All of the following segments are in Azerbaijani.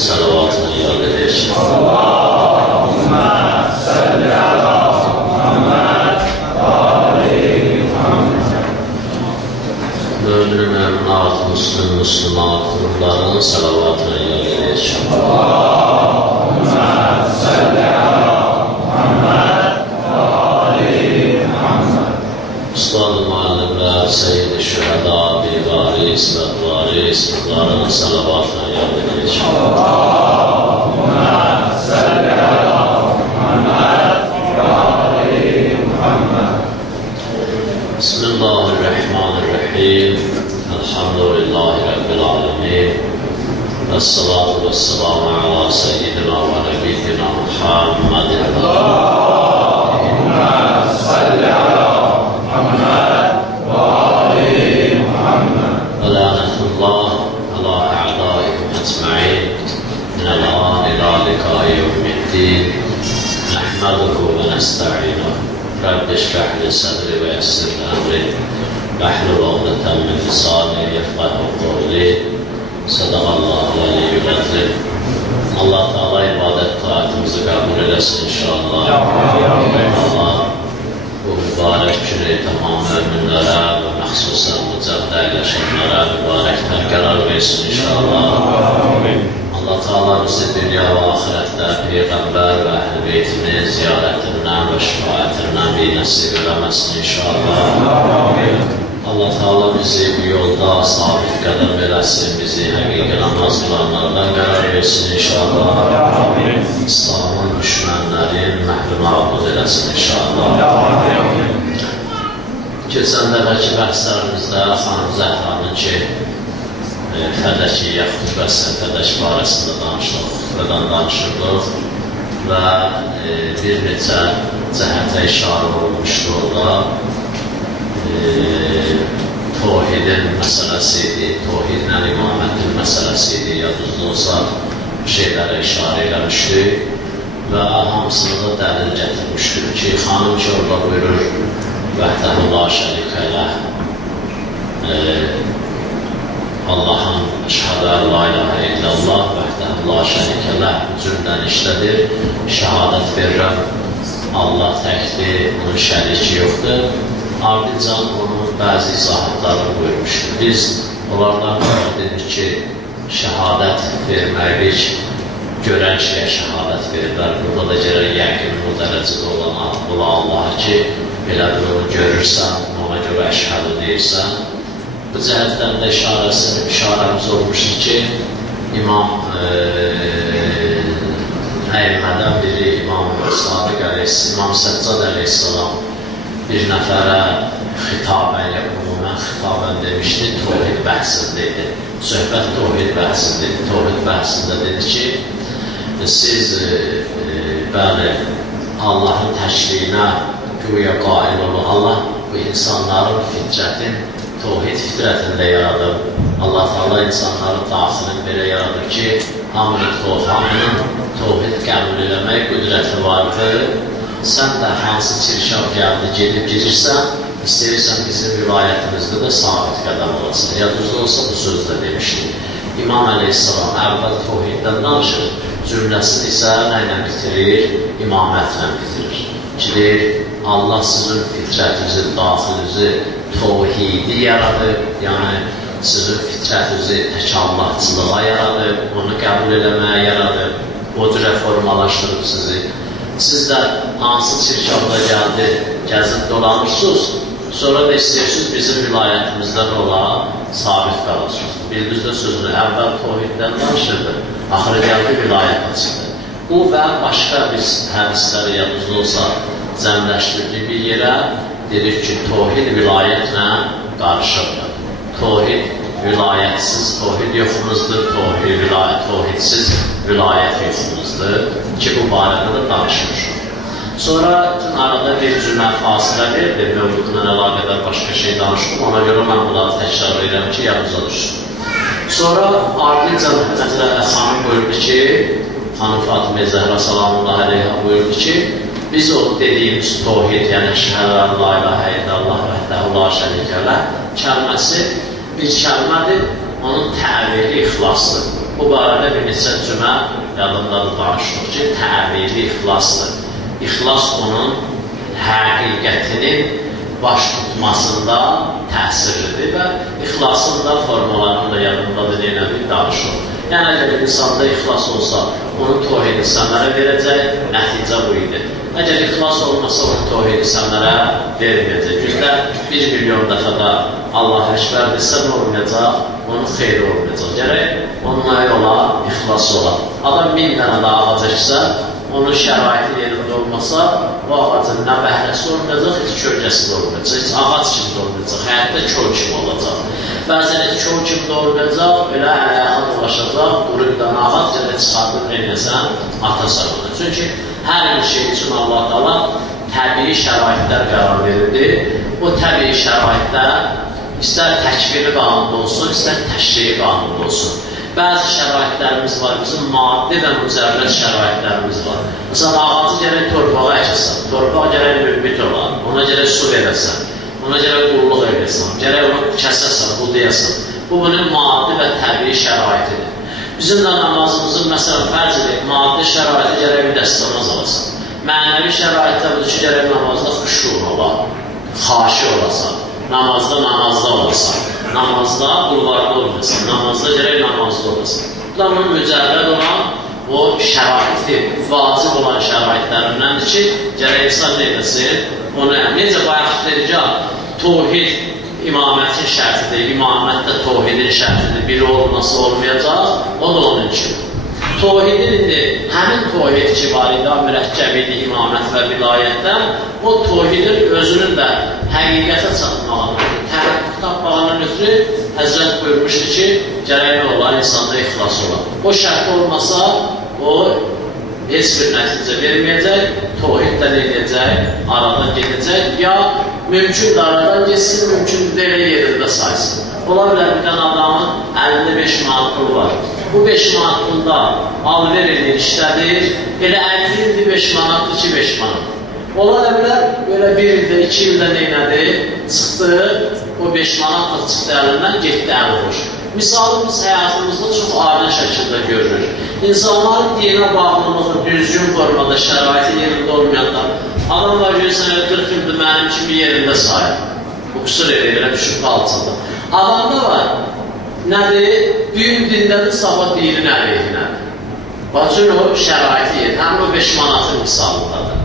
salavatını yad edir. Allahümme salli ala Muhammed ve ali Muhammed. Mümin müminat, Müslüm Müslümat, ruhların salavatını yad edir. Allahümme salli ala Muhammed ve ali Muhammed. Ustad-ı muallimler, Seyyid-i Şüheda, Bivaris ve Varis, ruhların salavatını yad edir. Allahümme salli ala Muhammed ve ali Muhammed. Bismillahirrahmanirrahim. Elhamdülillahi Rabbil alemin. Vessalatu vesselamu ala seyyidina ve nebiyyina Muhammedin. Allahümme salli ala Muhammed ve ali Muhammed. Ve lanetullah ala a'daihim ecma'in. Minel an ila likai yevmiddin. Nehmeduhu ve nesta'inuhu. Rabbi şrah li sadri ve yessir li emri. Vahlul uqdeten min lisani yefqahu qawli. Sadakallahu aliyyul azim. Allah Teala ibadet taatimizi kabul eylesin inşallah. Allah bu mübarek günü tamam müminlere ve məxsusən mücaddə eləşənlərə mübarəkdən qərar versin inşallah. Allah Teala bizi dünya və axirətdə Peyğəmbər və Əhl-i Beytinin ziyarətindən və şifaətindən bir nəsib eləməsin inşallah. Allah Teala bizi bu yolda sabit qədəm eləsin, bizi həqiqi namaz qılanlardan qərar versin inşallah. İslamın düşmənlərin məhlumabud eləsin inşallah. Keçən dəfəki bəhslərimizdə xanım Zəhranın ki, fədəki yaxud bəsən fədək barəsində danışdıq, xütbədən danışırdıq və bir neçə cəhətə işarə olmuşdu orada. Tohidin məsələsi idi, tohidlə imamətin məsələsi idi, yadınızda olsa şeylərə işarə eləmişdi və hamısını da dəlil gətirmişdir ki, xanım ki orada buyurur vəhdəhu la şərikə ləh Allahın şəhədə la ilahə illallah vəhdəhu la şərikə ləh cümləni işlədir, şəhadət verirəm Allah təkdir, onun şəriki yoxdur. Ardıncan onun bəzi izahatlarını buyurmuşdur. Biz onlardan dedik ki, şəhadət verməklik, görən şeyə şəhadət verirlər. Burada da gələk yəqin bu dərəcədə olan Allah'a ki, belə bir onu görürsən, ona görə əşhədu deyirsən. Bu cəhətdən də işarəmiz olmuşdur ki, İmam əymədən biri İmam Sadiq əleyhissalam, İmam Səccad əleyhissalam bir nəfərə xitabən, ümumən xitabən demişdi, tohid bəhsində idi. Söhbət tohid bəhsində idi. Tohid bəhsində dedi ki, siz bəli, Allahın təşriyinə güya qail olun. Allah bu insanların fitrətin, tohid fitrətində yaradır. Allah Teala insanların daxilini belə yaradır ki, hamının tohid qəbul eləmək qüdrəti vardır. Sən də hansı çirşab gəldi, gedib girirsən, istəyirsən bizim rivayətimizdə də sabit qədəm olasın. Yadınızda olsa bu sözdə demişdik. İmam əleyhissalam əvvəl tohiddən danışır, cümləsini isə nə ilə bitirir? İmamətlə bitirir. Ki deyir, Allah sizin fitrətinizi, daxilinizi tohidi yaradır, yəni sizin fitrətinizi təkamlatçılığa yaradır, onu qəbul eləməyə yaradır, o cürə formalaşdırıb sizi. Siz də hansı çirkabda gəldi, gəzib dolanırsınız, sonra da istəyirsiniz bizim vilayətimizdən ola sabit qalırsınız. Bildinizdə sözünü əvvəl tohiddən danışırdı, axırı gəldi vilayət açıqdır. Bu və başqa biz hədisləri yadınızda olsa cəmləşdirdik bir yerə, dedik ki, tohid vilayətlə qarışıqdır. Tohid vilayətsiz, tohid yoxumuzdur, tohidsiz vilayət yoxumuzdur ki, bu barədə də danışmışıq. Sonra arada bir cümlə fasilə verdi, mövcudla əlaqədar başqa şey danışdım, ona görə mən bunları təkrar edirəm ki, yadınıza düşsün. Sonra ardınca xanım buyurdu ki, xanım Fatimə Zəhra salamullahi aleyha buyurdu ki, biz o dediyimiz tohid, yəni şəhərlər, la ilahə illallah, vəhdəhu la şərikə ləh kəlməsi bir kəlmədir, onun təvili ixlasdır. Bu barədə bir neçə cümə yadımdadır danışdıq ki, təbiri ixlasdır. İxlas onun həqiqətinin baş tutmasında təsirlidir və ixlasın da formalarını da yadımdadır, yenə bir danışıq. Yəni, əgər insanda ixlas olsa, onun tohid-i səmərə verəcək, nəticə bu idi. Əgər ixlas olmasa, onun tohid-i səmərə verməyəcək. Gündə 1 milyon dəfədə Allah Əkbər desə, nə olmayacaq? Onun xeyri olmayacaq. Gərək onun yola ixlas ola. Adam 1000 dənə də ağac əksə, onun şəraiti yerində olmasa, o ağacın nə bəhrəsi olmayacaq, heç kölgəsi də olmayacaq, heç ağac kimi də olmayacaq, həyatda köl kimi olacaq. Bəzən heç köl kimi də olmayacaq, elə əl-ayağa dolaşacaq, quru bir dənə ağac gələ çıxardıb neynəsən, atasan. Çünki hər bir şey üçün Allah Taala təbii şəraitlər qərar verildi. O təbii şəraitlər istər təkviri qanunda olsun, istər təşrihi qanunda olsun. Bəzi şəraitlərimiz var, bizim maddi və mücərrəd şəraitlərimiz var. Məsələn, ağacı gərək torpağa əkəsən, torpaq gərək mümbit olar, ona gərək su verəsən, ona gərək qulluq edəsən, gərək onu kəsəsən, budayasan. Bu, bunun maddi və təbii şəraitidir. Bizim də namazımızın, məsələn, fərz edək, maddi şəraiti gərək bir dəstə namaz alasan. Mənəvi şəraitdə budur ki, gərək namazda xuşun olar, xaşi olasan, namazda olasan. Namazda qulvarda olmasın, namazda gərək namazda olmasın. Bu da bunun mücərrəd olan o şəraiti, vacib olan şəraitlərindəndir ki, gərək insan neyləsin, onu necə bayaq dedik ki, tohid imamətin şərtidir, imamət də tohidin şərtidir, biri olması olmayacaq, o da onun üçün. Tohidin indi, həmin tohid ki var idi, mürəkkəb idi imamət və vilayətdən, o tohidin özünün də həqiqətə çatmağını, tapmağının ötürü Həzrət buyurmuşdu ki, gərək olan insanda ixlas olar. O şərt olmasa, o heç bir nəticə verməyəcək, tohid də edəcək, aradan gedəcək, ya mümkün də aradan geçsin, mümkün də elə yerində saysın. Ola bilər bir dənə adamın əlində 5 manat pulu var. Bu 5 manat pulda alver edir, işlədir, elə 50 ildir 5 manatdır ki, 5 manat. Ola bilər, belə 1 ildə, 2 ildə neynədir, çıxdı, o 5 manat da çıxdı əlindən, getdi əli boş. Misalı biz həyatımızda çox aydın şəkildə görürük. İnsanların dinə bağlılığı düzgün formada, şəraiti yerində olmayanlar, adam var görürsən, 40 ildir mənim kimi yerində sayır. Bu qüsur edir, düşüb qalçıdır. Adamda var, nədir? Düyün dindədir, sabah dinin əleyhinədir. Bacın o şəraiti yer, həm o 5 manatın misalındadır.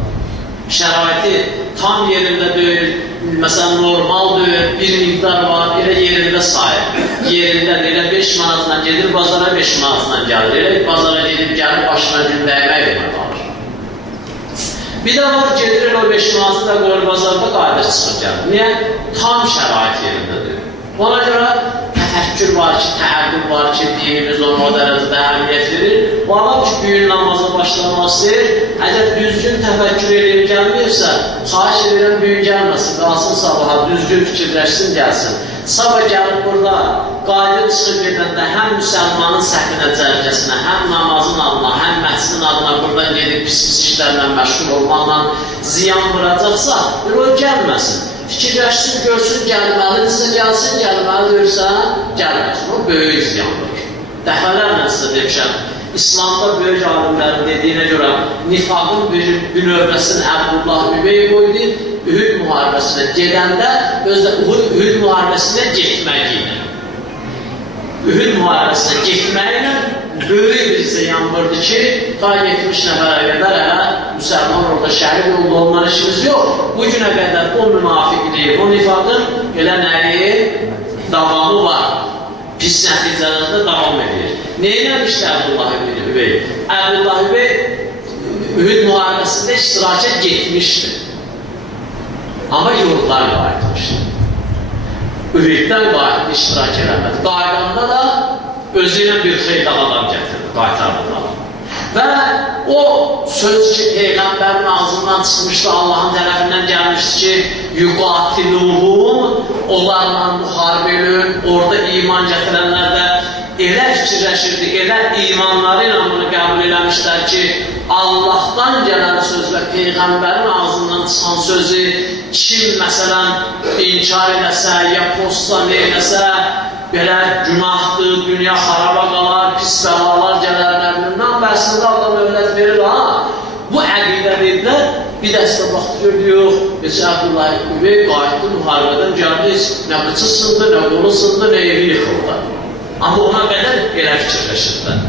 Şəraiti tam yerində deyil, məsələn, normal deyil, bir miqdar var, elə yerində sayır. Yerindədir, elə 5 manatla gedir, bazara 5 manatla gəlir. Elə bazara gedib gəlir, başına gün dəymək ona qalır. Bir də var, gedir, elə o 5 manatı da qoyur bazarda qayda çıxır gəlir. Niyə? Tam şərait yerindədir. Ona görə təfəkkür var ki, təəqqül var ki, dinimiz ona o dərəcədə əhəmiyyət verir. O adam ki, büyün namaza başlamaq istəyir, əgər düzgün təfəkkür edib gəlməyirsə, xahiş edirəm büyün gəlməsin, qalsın sabaha, düzgün fikirləşsin, gəlsin. Sabah gəlib burada qayda çıxıb gedəndə həm müsəlmanın səfinə cərgəsinə, həm namazın adına, həm məhsidin adına buradan gedib pis-pis işlərlə məşğul olmaqla ziyan vuracaqsa, o gəlməsin. Fikirləşsin, görsün, gəlməlidirsə, gəlsin, gəlməlidirsə, gəlməsin. O böyük ziyandır. Dəfələrlə sizə demişəm, İslamda böyük alimlərin dediyinə görə nifaqın bir növbəsini Əbdullah Übey qoydu, Ühud müharibəsinə gedəndə, özdə Ühud müharibəsinə getməyi ilə. Ühud müharibəsinə getməklə böyük bir ziyan vurdu ki, ta 70 nəfərə qədər hələ müsəlman orada şəhid oldu, onların işimiz yox. Bu günə qədər o münafiqliyi, o nifaqın elə nəyi, davamı var. Pis nəticələrdə davam edir. Neynəmişdi Əbdullah Übey? Əbdullah Übey Ühud müharibəsində iştiraka getmişdi. Amma yollar qayıtmışdı. Ühuddən qayıtdı, iştirak eləmədi. Qayıdanda da özü ilə bir xeyli adam gətirdi, qaytardılar. Və o söz ki, Peyğəmbərin ağzından çıxmışdı, Allahın tərəfindən gəlmişdi ki, yuqatiluhum, onlarla müharibə edin, orada iman gətirənlər də elə fikirləşirdi, elə imanları ilə bunu qəbul eləmişlər ki, Allahdan gələn söz və Peyğəmbərin ağzından çıxan sözü kim, məsələn, inkar eləsə, ya posta neyləsə, belə günahdır, dünya xaraba qalar, pis bəlalar gələr, nə bilim, əslində Allah möhlət verir, bu əqidə verirlər, bir dəstə baxdırır, yox, heç Abdullah Üvey qayıtdı, müharibədən gəldi, nə bıçı sındı, nə qolu sındı, nə evi yıxıldı. Amma ona qədər elə fikirləşirlər.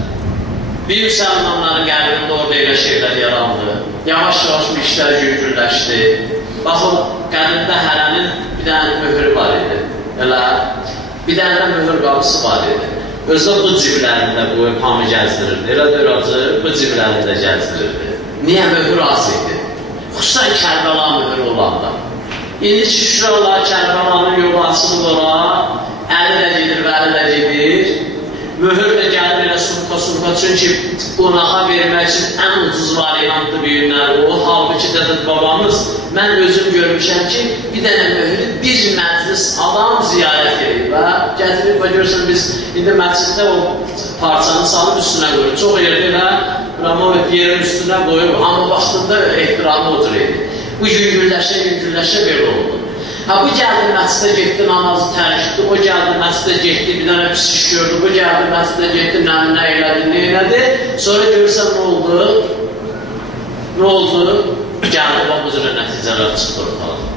Bir müsəlmanların qəlbində orada elə şeylər yarandı. Yavaş-yavaş bu işlər yüngülləşdi. Baxın, qəlbində hərənin bir dənə möhürü var idi. Elə, bir dənə də möhür qabısı var idi. Özdə bu ciblərində qoyub hamı gəzdirirdi. Elə döracı bu ciblərində gəzdirirdi. Niyə möhür az idi? Xüsusən Kərbəla möhürü olanda. İndi ki, şükür Allah Kərbəlanın yolu açılıb ora, əli də gedir və əli də gedir. Möhür də gəlir elə surka, çünki qonağa vermək üçün ən ucuz variantlı bir günlər o. Halbuki dədə babamız, mən özüm görmüşəm ki, bir dənə möhürü bir məclis adam ziyarət edir və gətirib və görürsən biz indi məclisdə o parçanı salıb üstünə qoyur. Çox yerdə elə yerin üstünə qoyub, amma vaxtında ehtiramı otur edir. Bu yüngülləşə belə oldu. Bu gəldi məscidə getdi, namazı tərkibdi, o gəldi məscidə getdi, bir dənə pis iş gördü, bu gəldi məscidə getdi, nə elədi, nə elədi. Sonra görürsən nə oldu? Nə oldu? Gəldi, bax bu cürə nəticələr çıxdı ortalığa.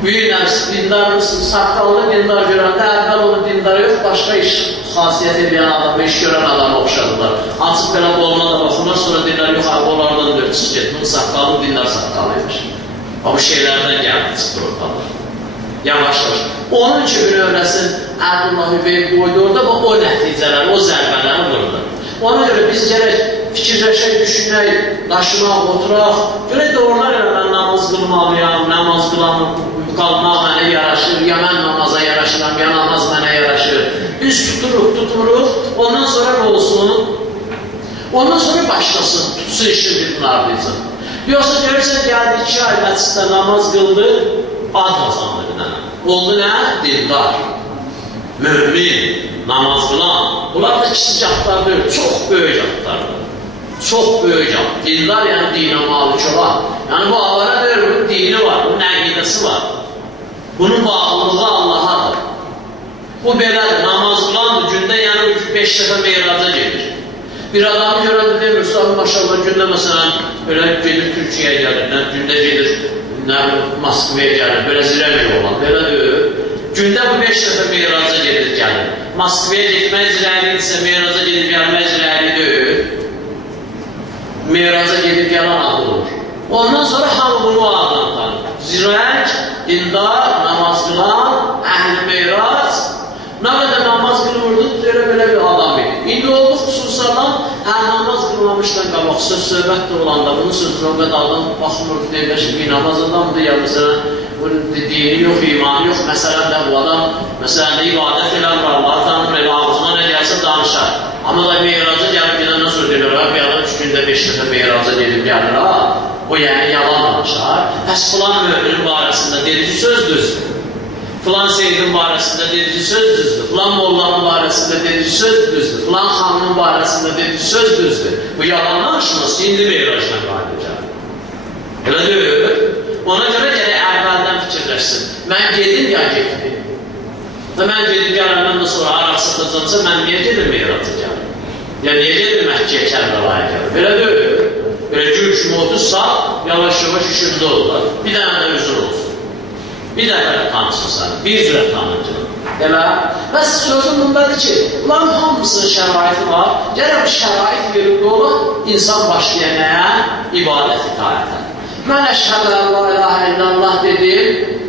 Büyüklər, dindar mısın, saqqallı dindar görəndə, əvvəl onu dindara yox, başqa iş xasiyyət edən adamı, iş görən adamı oxşadılar. Açıq belə olma da baxımlar, sonra dindar yox, onlardan dörd çıx getdi, saqqallı dindar saqqalıymış. Bu şeylərdən gəldi, çıxdı ortalığa. Yavaş-yavaş. Onun üçün bir öyrəsin, Abdullah Üvey qoydu orada, o nəticələr, o zərbələri vurdu. Ona görə biz gərək fikirləşək, düşünək, daşınaq, oturaq. Görək doğrular elə mən namaz qılmalıyam, namaz qalmaq mənə yaraşır, ya mən namaza yaraşıram, ya namaz mənə yaraşır. Biz tuturuq, ondan sonra nə olsun? Ondan sonra başlasın, tutsun işi bir ardıyacaq. Yoxsa görürsən, gəldi 2 ay məclisdə namaz qıldı, ad qazandı bir dənə. Oldu nə? Dindar, mümin, namaz qılan. Bunlar da kiçik adlardır, çox böyük adlardır. Çox böyük ad. Dindar, yəni dinə malik olan. Yəni bu avara deyir, bunun dini var, bunun əqidəsi var. Bunun bağlılığı Allahadır. Bu belədir, namaz qılandır, gündə yəni 5 dəfə meyraca gedir. Bir adamı görəndə deyir, Üstad maşallah gündə məsələn, belə gedir Türkiyəyə gəlir, gündə gedir Moskvaya gəlir, belə zirəli olan, belə deyir. Gündə bu 5 dəfə meyraca gedir, gəlir. Moskvaya getmək zirəlidirsə, meyraca gedib gəlmək zirəli deyil. Meyraca gedib gələn adı olur. Ondan sonra hamı bunu adını tanır. Zirək, dindar, namaz qılan, əhl-i meyrac. Nə qədər namaz qılmırdı, belə bir adam idi. İndi oldu xüsusən, namaz qılmamışdan qabaq, söz-söhbət də olanda, bunun sözünə o qədər adam baxmırdı, deyirlər ki, bir namaz adamdır, ya məsələn, bunun dini yox, imanı yox, məsələn də bu adam, məsələn də ibadət eləmir, Allah tanımır, elə ağzına nə gəlsə danışar. Amma da meyraca gəlib gedəndən sonra deyirlər, bir adam 3 gündə 5 dəfə meyraca gedib gəlir, o yəni yalan danışar. Bəs filan möminin barəsində dedici söz düzdür. Filan seydin barəsində dedici söz düzdür. Filan mollanın barəsində dedici söz düzdür. Filan xanının barəsində dedici söz düzdür. Bu yalandan aşması indi meyracına qalacaq. Elə deyil. Ona görə gərək əvvəldən fikirləşsin. Mən gedim ya getdim. Mən gedib gələndən də sonra araq satacaqsa, mən niyə gedim meyraca gəlim? Ya niyə gedim Məhkiyə Kərbəlaya gəlim? Belə deyil. Belə gül kimi 30 saat yavaş-yavaş işimdə olur. Bir dənə də üzür olsun. Bir dəfə tanısın sən, bir cürə tanıcın. Elə, və sözüm bundadır ki, ulan hamısının şəraiti var, gərək bu şərait yerində olan insan başlayan nəyə? İbadət itaətə. Mən əşhədə Allah, ilahə illallah dedim,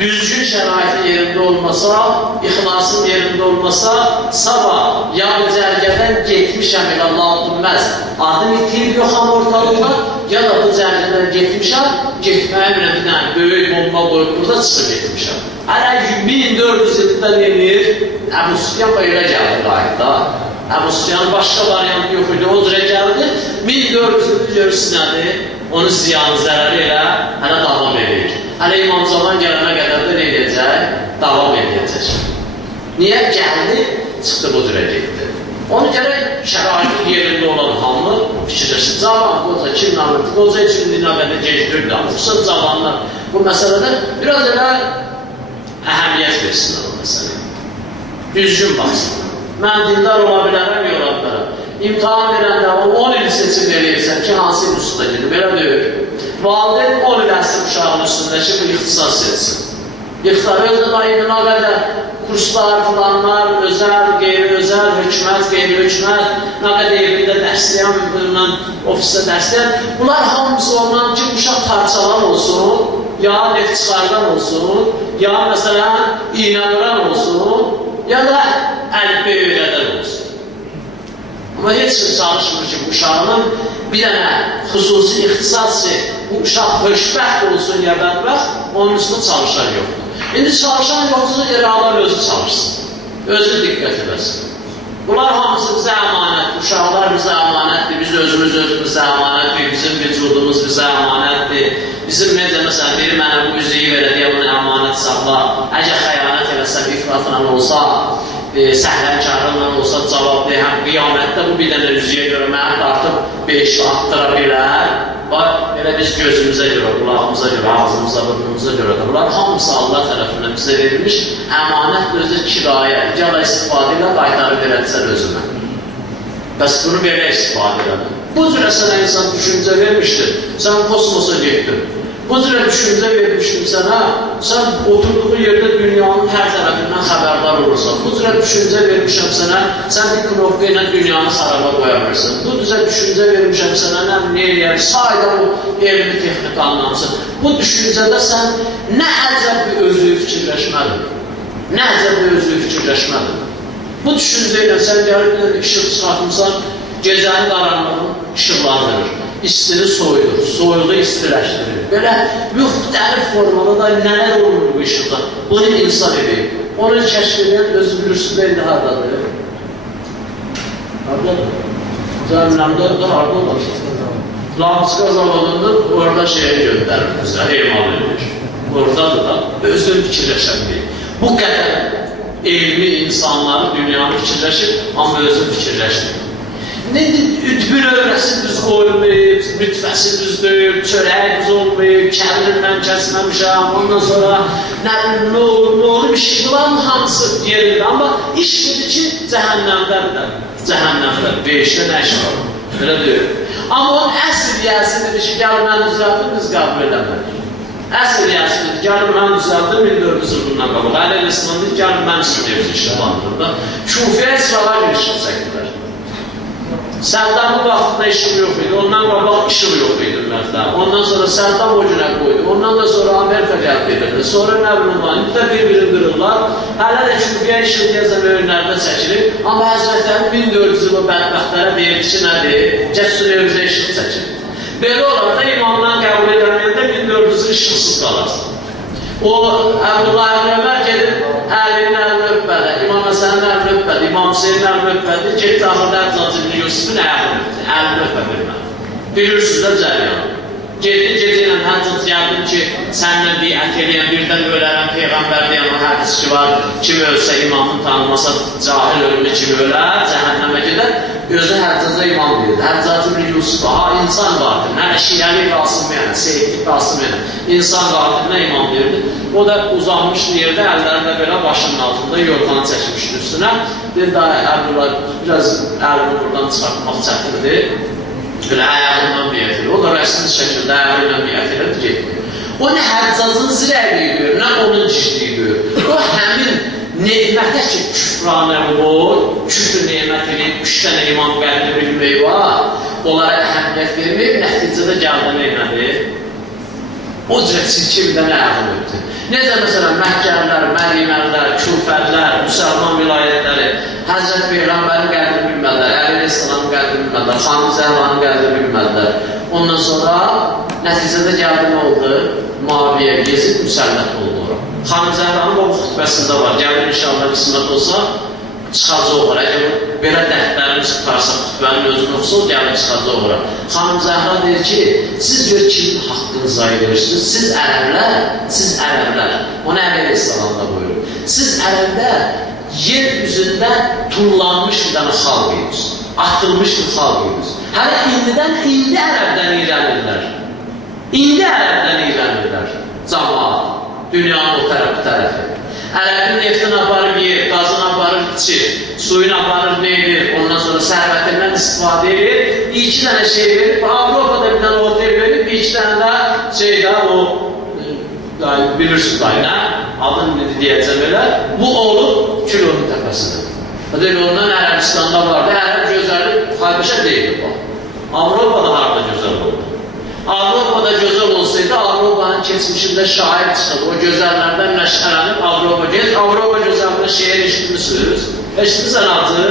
düzgün şəraiti yerində olmasa, ixlasın yerində olmasa, sabah ya bu cərgədən getmişəm ilə Allah bilməz, adım itirib yoxam ortalıqda, ya da bu cərgədən getmişəm, getməyə bir dənə böyük bomba qoyub burada çıxıb getmişəm. Hələ 1400 ildə denir, Əbu Süfyan belə gəldi qayıqda. Əbu Süfyanın başqa variantı yox idi, o cürə gəldi. 1400 ildə görürsün nədir? Onun ziyanı, zərəri ilə hələ davam edir. Hələ İmam Zaman gələnə qədər də nə edəcək? Davam edəcək. Niyə? Gəldi, çıxdı bu cürə getdi. Onu gərək şəraitin yerində olan hamı fikirləşsin. Cavan, qoca, kim namırdı? Qoca üçün dinləmədə gecdirdi. Xüsusən cavanlar bu məsələdə biraz elə əhəmiyyət versinlər o məsələyə. Düzgün baxsın. Mən dindar ola bilərəm, yola bilərəm. İmtahan verəndə o 10 il seçim eləyirsən ki, hansı il üstündə gedir, belə deyil. Valideyn 10 il əsr uşağın üstündə ki, bu ixtisas etsin. İxtisar özü daimına qədər kurslar, filanlar, özəl, qeyri-özəl, hökumət, qeyri-hökumət, nə qədər evində dərsləyən, ofisdə dərsləyən, bunlar hamısı ondan ki, uşaq parçalan olsun, ya neft çıxardan olsun, ya məsələn, iynə vuran olsun, ya da əlbə öyrədən olsun. Amma heç kim çalışmır ki, bu uşağının bir dənə xüsusi ixtisası, bu uşaq höşbəxt olsun ya bədbəxt, onun üstündə çalışan yoxdur. İndi çalışan yoxdursa, iralar özü çalışsın, özü diqqət edəsin. Bunlar hamısı bizə əmanətdir, uşaqlar bizə əmanətdir, biz özümüz özümüzə əmanətdir, bizim vücudumuz bizə əmanətdir. Bizim necə, məsələn, biri mənə bu üzüyü verə deyə bunu əmanət saxla, əgər xəyanət eləsəm, ifratla olsa, səhlənkarınla olsa cavab deyək, həm qiyamətdə bu bir dənə üzüyə görə mənə dartıb 5 atdıra bilər. Elə biz gözümüzə görə, qulağımıza görə, ağzımıza, burnumuza görə də bunlar hamısı Allah tərəfindən bizə verilmiş əmanət özü kirayə, ya da istifadə ilə qaytarıb verəcəksən özünə. Bəs bunu belə istifadə edir. Bu cürə sənə insan düşüncə vermişdir, sən kosmosa getdin. Bu cürə düşüncə vermişdim sənə, sən oturduğu yerdə dünyanın hər tərəfindən xəbərdar olursan. Bu cürə düşüncə vermişəm sənə, sən bir knopka ilə dünyanı xaraba qoyabilirsin. Bu cürə düşüncə vermişəm sənə, nə eləyər, sayda bu elmi texnika anlamısın. Bu düşüncədə sən nə əcəb bir özü fikirləşmədin, nə əcəb bir özü fikirləşmədin. Bu düşüncə ilə sən gəlib işıq çıxartmışsan, gecəni qaranlığın işıqlandırır. İstini soyudur, soyuğu istiləşdirir. Belə müxtəlif formada da nələr olur bu işıqda? Bunu insan edeyim. Onu kəşf edən özü bilirsində indi haradadır? Haradadır? Cəmləmdə harada olur? Lamska zamanında orada şeye göndərir bizə, emal edilir. Oradadır da, özünü fikirləşən deyil. Bu qədər elmi insanları dünyanı fikirləşir, amma özünü fikirləşmir. Üdbün övrəsi düz qoyulmayıb, lütfəsi düz deyil, çörəyi düz olmayıb, kəbirlə kəsməmişəm, ondan sonra nə olur bir şey, bunların hamısı yerində. Amma iş dedi ki, cəhənnəmdədir, cəhənnəmdədir, beşdə nə iş var, belə deyil. Amma onun əsr yəsi dedi ki, gəl mən düzəldim, biz qəbul eləmədik. Əsr yəsi dedi, gəl mən düzəldim, 1400 il bundan qabaq. Əli İslam dedi, gəl mən istəyirəm işləmandırda. Şufiyə İslam'a bir işıq çəkdilər. Səddamın vaxtında işıq yox idi, ondan qabaq işıq yox idi ümumiyyətlə. Ondan sonra Səddam o günə qoydu, ondan da sonra Amerika gəlb edirdi. Sonra nə bilim var, indi də bir-birini qırırlar. Hələ də şübhəyə işıq deyəsən önlərdə çəkilir. Amma Həzrətlərin 1400 yılı bədbəxtlərə deyirdi ki, nədir? Cəsur evizə işıq çəkir. Belə olaraq da imamdan qəbul edəməyəndə 1400 yıl işıqsız qalarsan. O, Əbdullah ibn Ömər gedib, Əlinin əlini öpmədi, İmam Həsənin əlini öpmədi, İmam Hüseynin əlini öpmədi, getdi axırda Əbdullah ibn Yusufun əlini öpə bilmədi. Bilirsiniz də cəryanı. Gecə ilə Həccət gəldim ki, səndən biət eləyən, birdən ölərəm, Peyğəmbər deyən o hədis ki var, kim ölsə imamın tanımasa, cahil ölümü kimi ölər, cəhənnəmə gedər, özü Həccətə imam deyirdi. Həccət ibn Yusuf, insan qatil, nə şiəlik qasımıyana, seyidlik qasımıyana, insan qatilinə imam deyirdi. O da uzanmışdı yerdə, əllərində belə başının altında yorğanı çəkmişdi üstünə. Dedi, Əbdullah, biraz əlini buradan çıxartmaq çətindir. Belə ayağından biət edir. O da rəsmi şəkildə ayağıyla biət edir, getdi. O nə Həccacın zirəliyi görür, nə onun cişliyi görür. O həmin nemətə ki, küfranə olur, küfrü nemət edib, 3 dənə imam qədri bilmək var, onlara əhəmiyyət verməyib, nəticədə gəldə neynədir? O cürə çirkin bir dənə ayağını öpdü. Necə məsələn, Məkkəlilər, Məriməlilər, Küfəllər, müsəlman vilayətləri, Həzrət Peyğəmbərin qədrini bilmədilər, Əli İslamın qədrini bilmədilər, Xanı Zəhranın qədrini bilmədilər. Ondan sonra nəticədə gəldi nə oldu? Maviyə gezib müsəllət oldu ora. Xanı Zəhranın o xütbəsində var, gəlir inşallah qismət olsa, çıxacaq ora. Əgər belə dəhdlərini çıxarsa, xütbənin özünü oxusa, gəlib çıxacaq ora. Xanım Zəhra deyir ki, siz gör kimin haqqınızı ayırırsınız? Siz ərəblər, onu Əli İslamda buyurur. Siz ərəblər yer üzündə tullanmış bir dənə xalqıyız, atılmış bir xalqıyız. Hələ indi ərəbdən iyrənirlər. İndi ərəbdən iyrənirlər. Cəmaat, dünyanın o tərəfi. Ərəbin neftini aparır, yer, qazını aparır, içir, suyunu aparır, neyir, ondan sonra sərvətindən istifadə edir. 2 dənə şey verib, Avropada bir dənə otel verib, 2 dənə də şeydə o, bilirsiniz dayına, adını deyəcəm elə, bu olub kilonun təpəsidir. Ondan Ərəbistanda vardı, Ərəb gözəli Xarqışa deyildi bu. Avropada harada gözəl oldu. Avropada gözəl olsaydı, Avropanın keçmişində şair çıxıb, o gözəllərdən nəşələnib Avropa gəlir. Avropa gözəlində şeir eşitmişsiniz. Eşitmişsən acı?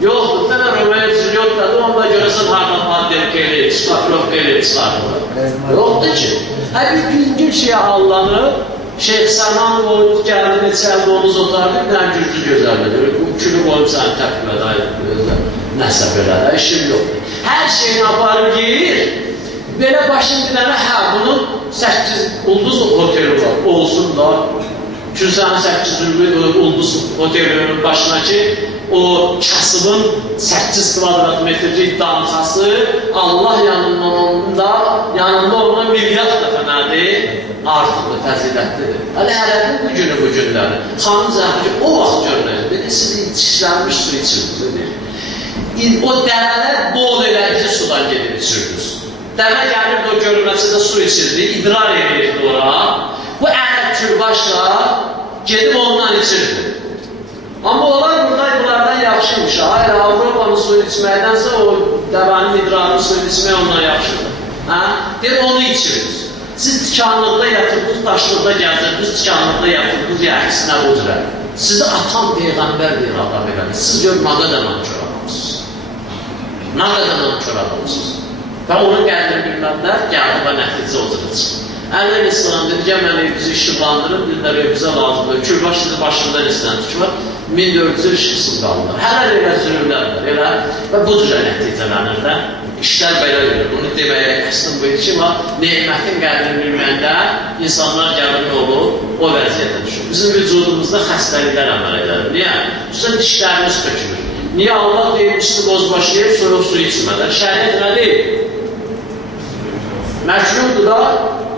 Yoxdur, mənə Romeo Juliet'dadır, onda görəsən harada Pandelka ilə çıxar, Profka ilə çıxardılar. Yoxdur ki. Bir gün şeyə allanıb, Şeyh Səman olub, gəldi, neçəldə onu zotardı, bir dənə güclü gözəldir. Bu külü qoyub səni təqvədə ayıb, nəsə belə də, işim yoxdur. Hər şeyini aparıb yiyir, belə başın dilənə, bunun 8 ulduz oteli var, olsun da, Kürsənin 8 ulduz otelinin başına ki, o kasıbın 8 kvadratmetrlik damxası Allah yanında olan milyard dəfə nədir? Artıqlı, fəzilətlidir. Ərəbin bu günü bu günləri. Xanım Zəhri o vaxt görünür. Dedi, siz içişlənmiş su içirdiniz. O dəvələr bol eləyici sudan gedib içirdiniz. Dəvə gəlib o görünməsində su içirdi, idrar edirdi ora. Bu ərəb külbaşla gedib ondan içirdi. Amma onlar bunlardan yaxşıymış. Hayır, Avropanın suyu içməkdənsə o dəvənin idrarının suyu içmək ondan yaxşıdır. Deyir, onu içirdiniz. Siz tikanlıqda yatırdınız, daşlıqda gəzirdiniz, tikanlıqda yatırdınız, əksinə bu cürə. Sizi atan Peyğəmbər deyir Allah elədir. Siz gör, nə qədər nankör adamsınız. Nə qədər nankör adamsınız. Və onun qədrini bilmədilər, gəldi və nəticə o cürə çıxır. Əllər İslam dedi, gəlməli bizi işıqlandırın, dedilər, bizə lazımdır. Külbaş dedi, başında istəyən tutuşlar, 1400 işıqsız qaldılar. Hələ elə zürürlərdir, elə və bu cürə nəticələnir də. İşlər belə verir. Bunu deməyə qəsdim bu idi ki, neymətin qədrini bilməyəndə insanlar gəlir nə olur, o vəziyyətə düşür. Bizim vücudumuzda xəstəliklər əməl edir. Niyə? Xüsusən dişlərimiz tökülür. Niyə Allah deyib, üstü bozbaşlayıb, soyuq su içmədən? Şəriət nə deyib? Məkruhdur da,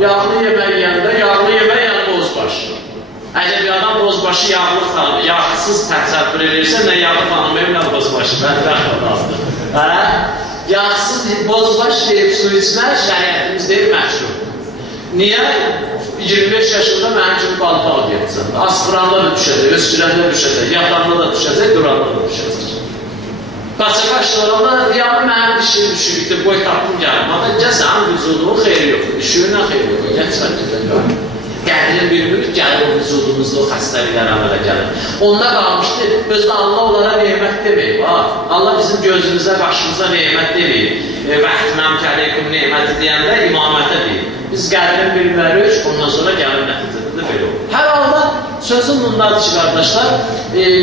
yağlı yemək yiyəndə, yağlı yemək yəni bozbaşı. Əgər bir adam bozbaşı yağlı xanım, yağsız təsəvvür edirsə, nə yağlı xanım, nə bozbaşı, bədbəxt adamdır. Yağsız bozbaş deyib su içmək şəriətimiz deyib məkruhdur. Niyə? 25 yaşında mənim kimi balıqal gedirsən. Aspiranda da düşəcək, öskürəndə düşəcək, yatanda da düşəcək, duranda da düşəcək. Qaça-qaçlarında riyamı mənim dişim düşürükdür, qoy tapım gəlim. Amma gəsən vücudumun xeyri yoxdur, düşürünə xeyri yoxdur. Qədrini bilmirik, gəlir o vücudumuzda o xəstəliklər əmələ gəlir. Onda qalmışdır, özdə Allah onlara neymət deməyib. Allah bizim gözümüzə, başımıza neymət deməyib. Vəhdməm kəleykum neyməti deyəndə imamətə deyib. Biz qədrini bilmirik, ondan sonra gəlir nəticədə də belə olur. Hər halda sözüm bunlardır ki, qardaşlar,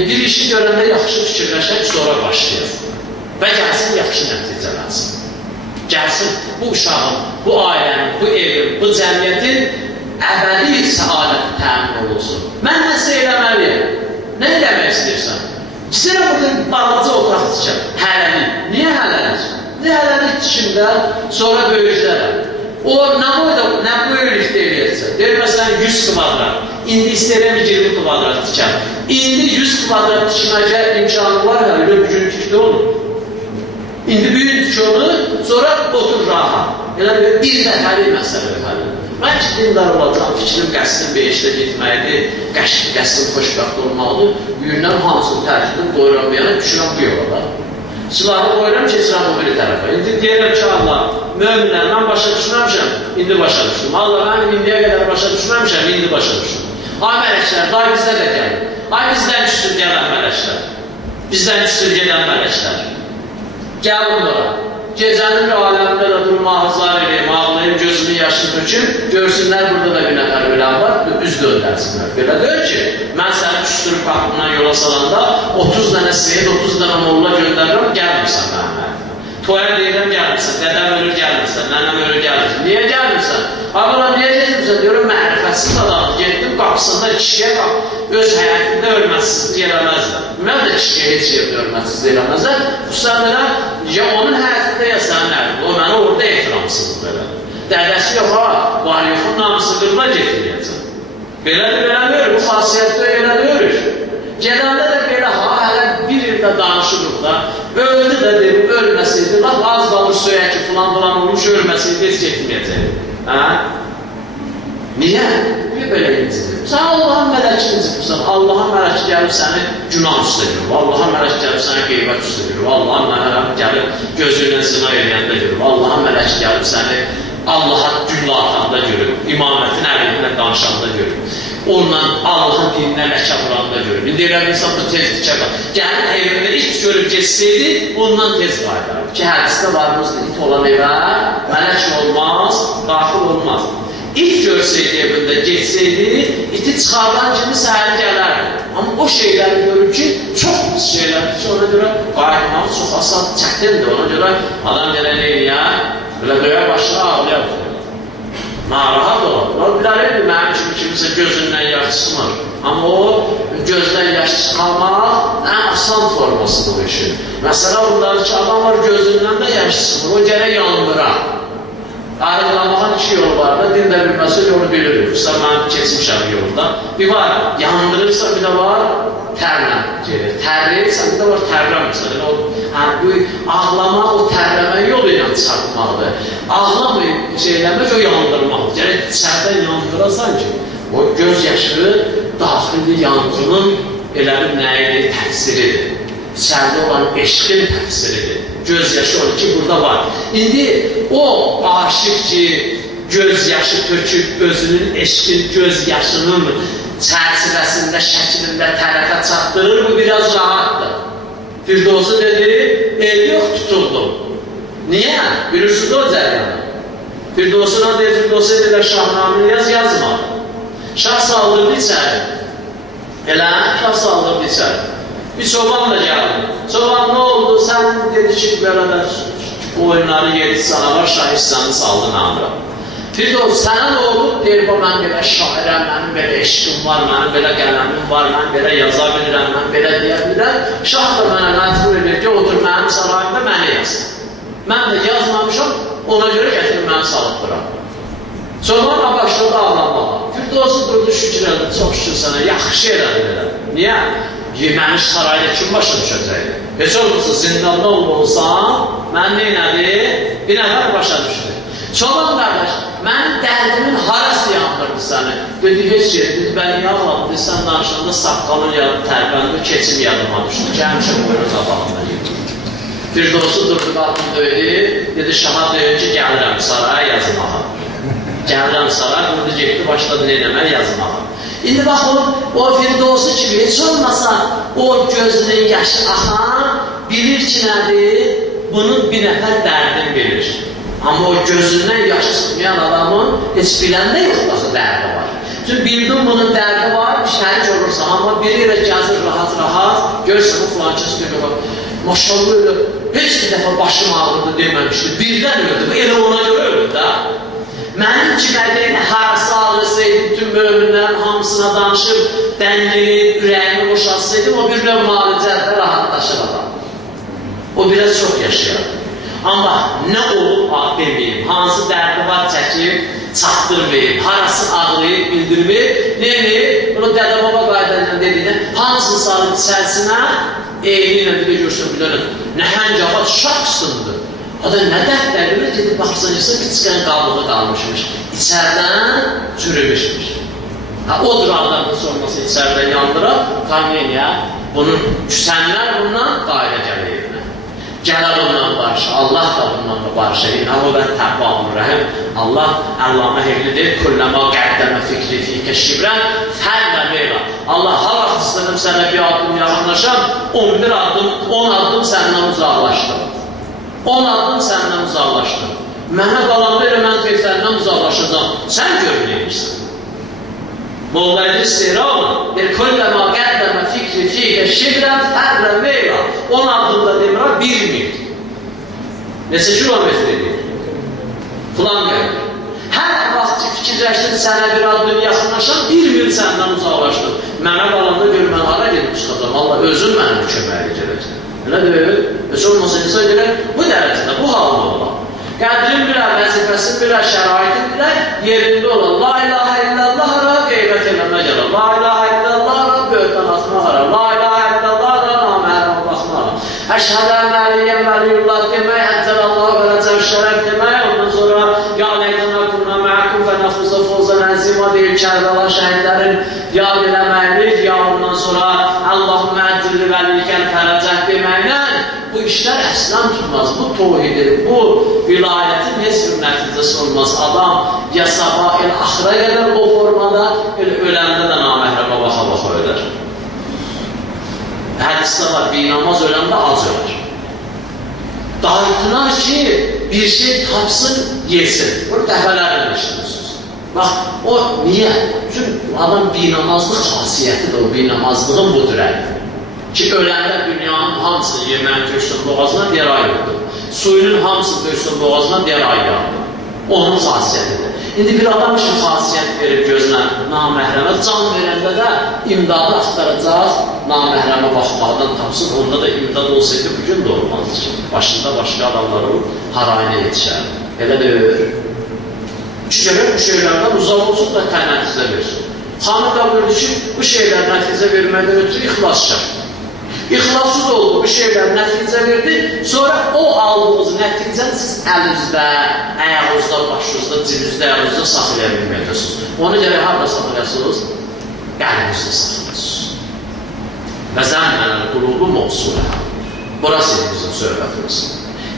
bir işi görəndə yaxşı fikirləşək, sonra başlayır. Və gəlsin, yaxşı nəticələnsin. Gəlsin, bu uşağın, bu ailənin, bu evin, bu cəmiyyətin əbədi səaləti təmin olunsun. Mən nəsə eləməliyim. Nə eləmək istəyirsən? İstəyirəm burada balaca oturaq tikəm. Hələlik. Niyə hələlik? Nə hələlik tikimdə, sonra böyüklərəm. O, nə böyükdə eləyəcək? Deyir, məsələn, 100 kvadrat. İndi istəyirəm 20 kvadrat tikəm. İndi 100 kvadrat tikməyə imkanı var, hələ bir gün tikdə olur. İndi büyük tük onu, sonra otur rahat. Elə bir dəfəlik məsələ hələ. Mən ki, dindar olacaq, fikrim qəsdim beşdə getməkdir, qəsdim xoşbəxt olmalıdır. Yündən hamısını tərkibdən qoyuram bir yana, düşürəm bu yola da. Silahı qoyuram, keçirəm o biri tərəfə. İndi deyirəm ki, Allah, möminlər, mən başa düşməmişəm, indi başa düşdüm. Allah, mən indiyə qədər başa düşməmişəm, indi başa düşdüm. Ay mələklər, day bizdə də gəlir. Ay bizdən üstün gələn mələklər. Bizdən üstün gələn mələklər. Gəlin ora. Gecənin bir aləmində də durum ahızlar edeyim, ağlayayım, gözümün yaşını döküm, görsünlər burada da bir nəfər bilən var, üz döndərsinlər. Belə deyir ki, mən səni küstürüb qapımdan yola salanda 30 dənə seyid, 30 dənə molla göndərirəm, gəlmirsən mənimlə. Toya deyirəm, gəlmirsən, dədəm ölür, gəlmirsən, nənəm ölür, gəlmirsən. Niyə gəlmirsən? Ablam, niyə gəlmirsən? Diyorum, mərifətsiz adam, getdim qapısında kişiyə qap, öz həyatında ölməsizlik eləməzlər. Mən də kişiyə heç yerdə ölməsizlik eləməzlər. Xüsusən ya onun həyatında ya sənin həyatında, o mənə orada ehtiramsızdır belə. Dədəsi yox, var yoxun namusu qırla getirməyəcəm. Belə bu xasiyyətdə elə deyir. Gedəndə də belə hələ bir ildə danışırıq da, öldü də deyib, ölməsəydi, laf az qalır söyə ki, filan olmuş, ölməsəydi, heç getməyəcək. Niyə? Niyə belə incidir? Sən Allahın mələkini incitmirsən, Allahın mələki gəlib səni günah üstə görür, Allahın mələki gəlib səni qeybət üstə görür, Allahın mələki gəlib gözündən zina eləyəndə görür, Allahın mələki gəlib səni Allaha güllə atanda görür, imamətin əleyhinə danışanda görür, onunla Allahın dininə ləkə vuranda görür. İndi elə bir insan da tez dikə qalır. Gəlin evində it görüb geçsəydi, ondan tez qaydarır. Ki, hədisdə varımızda it olan evə mələk olmaz, daxil olmaz. İt görsəydi evində, geçsəydi, iti çıxardan kimi səhəri gələrdi. Amma o şeyləri görür ki, çox pis şeylərdir ki, ona görə qayıtmaq çox asan çətindir. Ona görə adam gələ neyliyə, belə döyə başına ağlaya bilir. Narahat olar. Bilərəkdir, mənim kimi kimisə gözündən yaş çıxmır. Amma o gözdən yaş çıxarmaq ən asan formasıdır o işin. Məsələ bunları ki, adam var gözündən də yaş çıxmır, o gərək yandıra. Ayrılamağın iki yolu var da, din də bilməsə yolu bilirik. Xüsusən mən keçmişəm yolda. Bir var, yandırırsa bir də var, tərlə gelir. Tərləyirsə bir də var, tərləmirsə. Bu ağlama, o tərləmə yolu ilə çıxartmaqdır. Ağlamayıb şeyləmək, o yandırmaqdır. Yəni, içərdən yandırasan ki, o göz yaşı daxili yanğının elə bir nəyidir, təfsiridir. İçərdə olan eşqin təfsiridir. Göz yaşı olur ki, burada var. İndi o aşıq ki, göz yaşı töküb, özünün eşqin göz yaşının çərçivəsində, şəklində tərəfə çatdırır, bu biraz rahatdır. Firdovsu dedi, el yox, tutuldum. Niyə? Bilirsiniz o cəryanı. Firdovsuna deyir, Firdovsu edirlər Şahnaməni yazmadı. Şah saldırdı içəri. Elə, şah saldırdı içəri. Bir çoban da gəldi. Çoban nə oldu? Sən dedi ki, belə oyunları yedi sana var, şahistanı saldı namıra. Firdovs, sənə nə oldu? Deyir, mən belə şairəm, mənim belə eşqim var, mənim belə qələmim var, mən belə yaza bilirəm, mən belə deyə bilirəm. Şah da mənə məcbur edir ki, otur mənim sarayımda məni yazsın. Mən də yazmamışam, ona görə gətirib məni salıbdıram. Çoban başladı ağlamağa. Firdovsu durdu, şükür elədi, çox şükür sənə, yaxşı elədi belə. Niyə? Məni sarayda kim başa düşəcəkdir? Heç olmasa zindanda olsan, mən neynədir? Bir nəfər başa düşdü. Çoban qardaş, mənim dərdimin harası yandırdı səni? Dedi, heç yer, dedi, bəni yağladı, dedi, sən danışanda saqqalın yadı, tərbəndə keçim yadıma düşdü ki, həmişə buyurun qabağında yedi. Firdovsu durdu, qalxın döyüdü, dedi, şaha döyür ki, gəlirəm saraya yazmağa. Gəlirəm saraya, burada getdi, başladı neynəmək yazmağa. İndi baxın, o Firdovsu kimi heç olmasa o gözünün yaşı axan bilir ki, nədir? Bunun bir nəfər dərdini bilir. Amma o gözündən yaşı çıxmayan adamın heç biləndə yox, baxı dərdi var. Çünki bildim bunun dərdi var, bir şərik olursa, amma biri ilə gəzir rahat-rahat, görürsən, bu filankəsi görür, maşallah öyle, heç bir dəfə başım ağrıdı deməmişdi, birdən öldü, elə ona görə öldü da. Mənim kimədiyini harası ağrısaydı, bütün möminlərin hamısına danışıb, dəngini, ürəyini boşalsaydım, o bir növ malicədə rahatlaşır adam. O biraz çox yaşayar. Amma nə olub deməyim, hansı dərdi var çəkib, çatdırmayıb, harası ağrıyıb, bildirməyib, neyini, bunu Dədə Baba qaydayla dediyində, hansını sarıb içərisinə, eyni ilə bir də görsün, bilirəm, nəhəng ağac şaksındır. O da nə dərdləri ilə gedib baxsınca küçükən qabığı qalmışmış, içərdən çürümüşmüş. Odur adamın sorması içərdən yandıra, kamyeniyə, bunun küsənlər bundan qayda gələyirlər. Gələ bundan barışa, Allah da bundan da barışa, İnəhu və təqvamur rəhim. Allah, Əllamə hevlidir, kulləmə qəddəmə fikri fikə şibrən, fərlə meyla. Allah, hal axısınım sənə bir addım yaxınlaşam, 11 addım, 10 addım səndən uzaqlaşdım. 10 addım səndən uzaqlaşdım. Mənə qalanda elə mən səndən uzaqlaşacam. Sən görməyirsən. Molla İdris deyir, ama kulləmə qəddəmə fikri fikə şibrən fərlə meyla. 10 addımda demirə 1 mil. Neçə kilometr edir? Filan gəlir. Hər vaxt ki, fikirləşdin sənə bir addım yaxınlaşan 1 mil səndən uzaqlaşdım. Mənə qalanda gör, mən hara gedib çıxacam. Allah özün mənim köməyi gələcək. Elə deyil, heç olmasa insan gələr, bu dərəcədə, bu halda olan. Qədrin bilər, vəzifəsin bilər, şəraitin bilər, yerində olan. La ilahə illallah ara qeybət eləmə gəlir. La ilahe illallah da böyükdən atmaq arar. La ilahe illallah da naməhərəm baxmaq arar. Əşhədə əməliyyəm vəliyullah demək, əccəlallah və rəcəv şərəf demək, ondan sonra ya ləytənə kunna məəkum və nəfuzə fozən əzima deyir, Kərbala şəhidlərin yad eləməkdir, ya ondan sonra Allahümmə əccilli vəlikən fərəcət deməklə bu işlər əslən tutmaz. Bu tohidir, bu vilayətin heç bir nəticəsi olmaz. Adam ya sabah el axıra qədər o formada, öləndə də naməhrəmə baxa-baxa ölər. Hədisdə var, binamaz öləndə az ölər. Dağıtılar ki, bir şey tapsın, yesin. Bunu dəfələrlə işləmişsiniz. Bax, o niyə? Çünki adam binamazlıq xasiyyətidir, o binamazlığın budur əli. Ki, öləndə dünyanın hamısını yeməyin göğsün boğazına deyər ay yoxdur. Suyunun hamısını göğsün boğazına deyər ay yandır. Onun xasiyyətidir. İndi bir adam üçün xasiyyət verib gözünə naməhrəmə, can verəndə də imdadı axtaracaq, naməhrəmə baxmaqdan tapsın, onda da imdad olsaydı bugün də olmazdır. Başında başqa adamları harayına yetişər. Elə deyir. Çünki bu şeylərdən uzaq olsun da nəticə versin. Xanı qəbul edir ki, bu şeylər nəticə verməkdən ötürü ixlasçar. İxlassız oldu, bu şeylər nəticə verdi, sonra o aldığınız nəticəni siz əlinizdə, əyağınızda, başınızda, cibinizdə, əyağınızda saxlaya bilməyəcəksiniz. Onu gərək harada saxlayasınız? Qəlbinizdə saxlayasınız. Və zəmmənən qulubu mövsulə. Burası bizim söhbətimiz.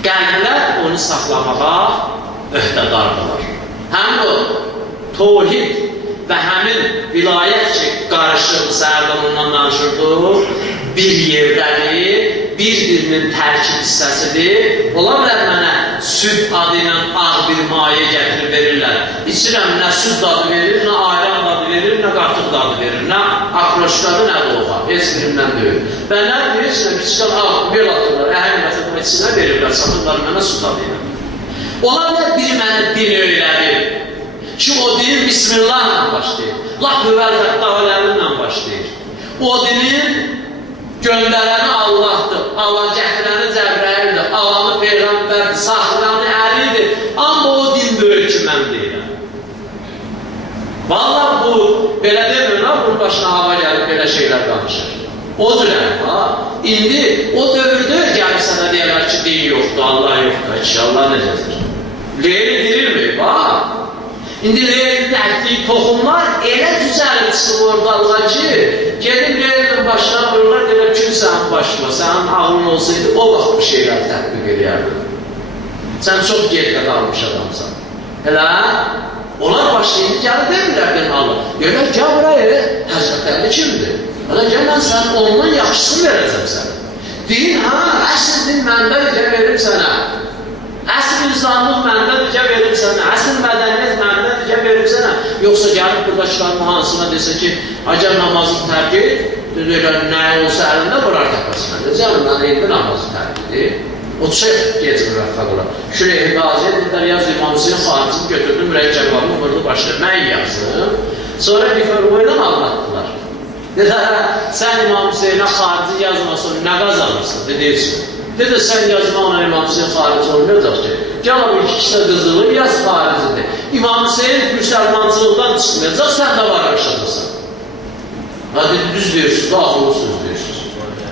Qəlblər onu saxlamağa öhdədardırlar. Həmin o tohid və həmin vilayət ki, qarışırdı, səhərdən ondan danışırdı, bir yerdədir, bir-birinin tərkib hissəsidir. Onlar da mənə süd adı ilə ağ bir maye gətirib verirlər. İçirəm, nə süd adı verir, nə ayran adı verir, nə qatıq adı verir, nə akroşkadı, nə doğma. Heç birindən deyil. Və nə deyir, içinə bir çıxan ağ, bel atırlar, əhəl məsələn içinə verirlər, satırlar mənə süd adı ilə. Onlar da bir mənə din öyrədir. Ki, o din Bismillahla başlayır. Laq müvəl fəttahələrlə başlayır. O dinin göndərəni Allahdır, Allah gətirəni Cəbrəyildir, Allahı Peyğəmbərdir, saxıranı əlidir. Amma o din böyük ki, mən deyirəm. Vallahi bu, belə demiyor, bunun başına hava gəlib, belə şeylər danışır. Odur ha. İndi o dövrdür, gəlib sənə deyərlər ki, din yoxdur, Allah yoxdur, inşallah necədir? Leyli dirilməyib, ha? İndi Leylinin ətdiyi toxumlar elə düzəlib çıxıb oradalar ki, gedib Leylinin başına vururlar, deyirlər ki, sənin başına, sənin ağlın olsaydı, o vaxt bir şeylər tətbiq edərdin. Sən çox gerdə qalmış adamsan. Elə, onlar başlayınca gəlir demirlər, deyirlər Allah. Deyirlər, gəl buraya, Həzrət Əli kimdir? Elə gəl, mən sənin ondan yaxşısını verəcəm sənə. Deyin, əsr din məndə necə verim sənə. Əsr insanlıq məndə necə verim sənə. Əsr mədəniyyət məndə necə verim sənə. Yoxsa gəlib buradakilərin hansına desə ki, acər namazı tərk et, deyirlər, nə olsa əlində vurar təpəsinə. Deyəcəm, mən indi namazı tərk edir. O çox gec müvəffəq olar. Şuraya qaziyə dedilər, yaz İmam Hüseyin xaricini götürdüm, rəqəbamı vurdu başına. Mən yazdım. Sonra bir fərqoyla anlatdılar. Dedilər, sən İmam Hüseyinə xarici yazmasın, nə qazanırsın? Deyirsin. Dedi, sən yazmaqla İmam Hüseyin xarici olmayacaq ki, gəl o ikisi də qızılı, yaz xaricidir. İmam Hüseyin müsəlmancılıqdan çıxmayacaq, sən də var yaşadırsan. Dedi, düz deyirsiniz, ağılı söz deyirsiniz.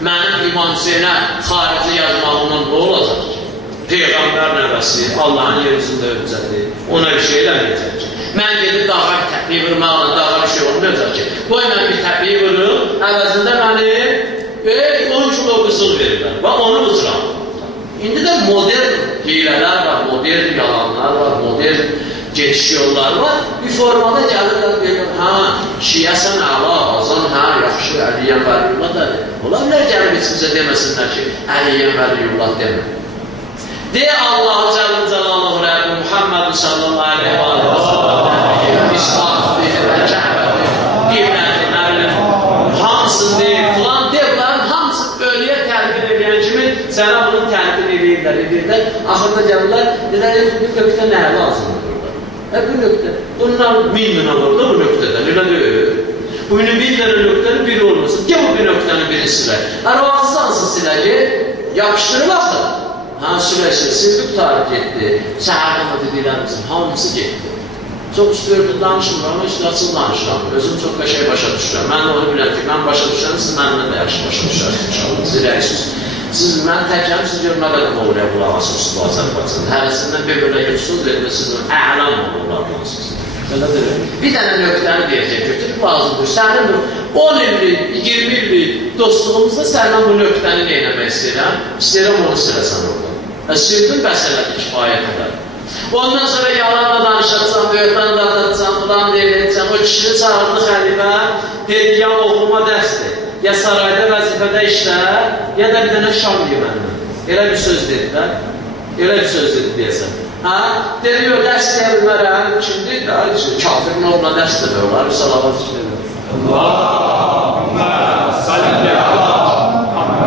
Mənim İmam Hüseyinə xarici yazmağımdan nə olacaq ki? Peyğəmbər nəvəsi, Allahın yerisində öncədir, ona bir şey eləməyəcək ki. Mən gedib dağa bir təpiyi vurmaqla dağa bir şey olmayacaq ki. Qoy mən bir təpiyi vururum, əvəzində məni 10 kilo qızıl verirlər və onu uçuram. İndi də modern hilələr var, modern yalanlar var, modern geçiş yolları var. Bir formada gəlirlər, deyirlər, şiyəsən əla, azan, yaxşı, Əliyyən Vəliyullah da. Ola bilər gəlib heç bizə deməsinlər ki, Əliyyən Vəliyullah demə. Deyə Allah Cəllə Cəlaluhu Rəbbi Muhammed sallallahu aleyhi və səlləm İslam'dır, Kəbədir, qiblədir, nəbilədir, hamısını deyir, filan deyir, bunların hamısı ölüyə təlqin edən kimi sənə bunu təlqin edirlər. Axırda gəlirlər, deyirlər, bu nöqtə nə lazımdır burada? Bu nöqtə, bundan 1000 dənə olur da bu nöqtədən, elə deyil. Bu 1000 dənə nöqtənin biri olmasın, gəl bu bir nöqtənin biri silə. Hansı silə ki, yapışdırıb axı. Sürəsi, sildik tarih getdi, səhərdən dediklərimizin hamısı getdi. Çox üstü danışmıram, amma üstü açıq danışıram. Özüm çox qəşəng başa düşürəm. Mən də onu biləm ki, mən başa düşürəm, siz mənimlə də yaxşı başa düşərsiniz inşallah. Siz rəqsiz. Siz mən təkəm, siz görün nə qədər doğruya qulaq asırsınız bu Azərbaycan. Hərəsindən bir belə yuxusuz verir, siz əlam olurlarlansınız. Bir dənə nöqtəni deyəcək, götürüb lazımdır. Sənin 10 illik, 20 illik dostluğumuzda səndən bu nöqtəni neyləmək istəyirəm? İstəyirəm onu siləsən orada. Sürdün məsələdir, kifayət edər. Ondan sonra yalanla danışacaqsan, böyükdən danışacaqsan, bulan deyiləcəksən. O kişini çağırdı xəlifə, dedi, ya oğluma dərsdir, ya sarayda vəzifədə işlər, ya da bir dənə şam yeməndən. Elə bir söz dedilər, elə bir söz dedi deyəsən. Dedi, yox, dərs deyə bilmərəm, kimdir? Kafirin oğluna dərs demək olar, salavat işlədir. Allahümme salli ala Muhammed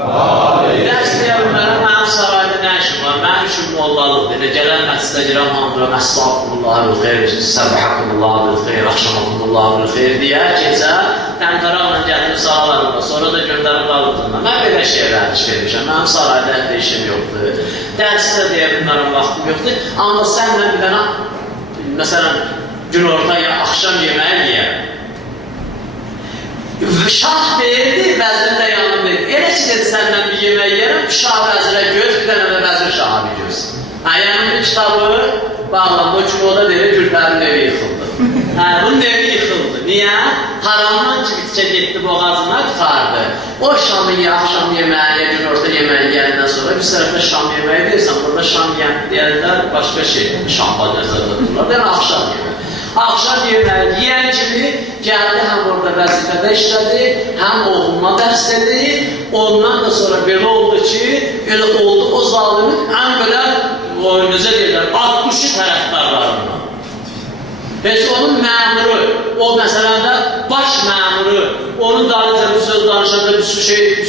və aleyhi. Dərs deyə bilmərəm, mənim sarayda nə işim var, mənim üçün mollalıqdır. Elə gələn məsələ girəm, hamdura məsləhəkumullahu bil xeyr, səbhəkumullahu bil xeyr, axşamakumullahu bil xeyr deyə gecə təmtaraqla gətirib sağlarımda, sonra da göndərib qalıqdırma. Mən belə şeylər iş vermişəm, mənim sarayda hətta işim yoxdur. Dərsi də deyə bilmərəm, vaxtım yoxdur. Amma sənlə bir dənə, məsələn, gün ortaya axşam yeməyi yiyəm. Şah deyirdi, vəzir də yanımdaydı. Elə ki, dedi, səndən bir yemək yiyərəm, şah vəzirə göz, bir dənə də vəzir şaha bir göz. Yanımın kitabı bağlandı, o kimi o da deyir, Gülbərin evi yıxıldı. Bunun evi yıxıldı. Niyə? Haramdan çibitçə getdi boğazına, tutardı. O şamı axşam yeməyi, gün orta yeməyi yiyəndən sonra bir tərəfdə şam yeməyi deyirsən, burada şam yiyənlər başqa şey, şamba nəzərdə tuturlar. Yəni, axşam yeməyi. Akşam yeməyi yiyən kimi gəldi, həm orada vəzifədə işlədi, həm oğluna dərs dedi. Ondan da sonra belə oldu ki, elə oldu o zalimin ən belə, necə deyirlər, 60 tərəfdarlarından. Heç onun məmuru, o məsələn də baş məmuru, onun dalınca bir söz danışanda bir